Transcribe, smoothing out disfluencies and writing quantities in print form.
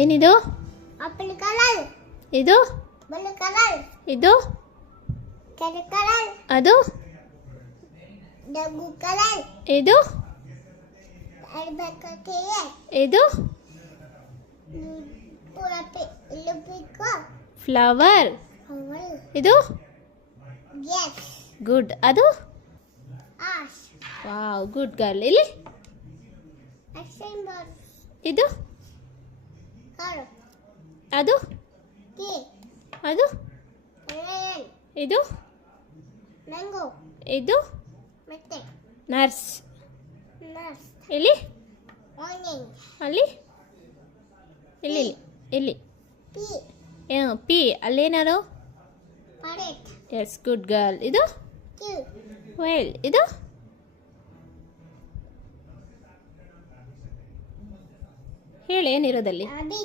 ಏನಿದು? Apple colour. ಇದು? Blue colour. ಇದು? ಕೆರೆ ಕಲರ್. ಅದು? ಡಬ್ಬು ಕಲರ್. ಇದು? ಅರ್ಬಕಕ್ಕೆ. ಇದು? ಪುರಪೆ ಲುಪಿಕೋ. ಫ್ಲವರ್. ಅವಲ್. ಇದು? ಯೆಸ್. ಗುಡ್. ಅದು? ಆಶ್. Wow, good girl. ಇಲ್ಲಿ? ಆಕ್ಷನ್ ಬಾರ್. ಇದು? ಕಾರ್. ಅದು? ಕೀ. ಅದು? ಲಯನ್. ಇದು? ಮ್ಯಾಂಗೋ. ಇದು? ಮತ್ತೆ ನರ್ಸ್. ನರ್ಸ್. ಇಲ್ಲಿ? ಆನಿಯನ್. ಅಲ್ಲಿ? ಇಲ್ಲಿ ಇಲ್ಲಿ ಪೀ. ಪಿ. ಅಲ್ಲೇನಾರು? ಪರೇಟ್. Yes, good girl. ಇದು? ಕ್ಯೂ. ವೆಲ್. ಇದು? ಹೇಳಿ, ಏನಿರೋದಲ್ಲಿ? ಅಬಿ.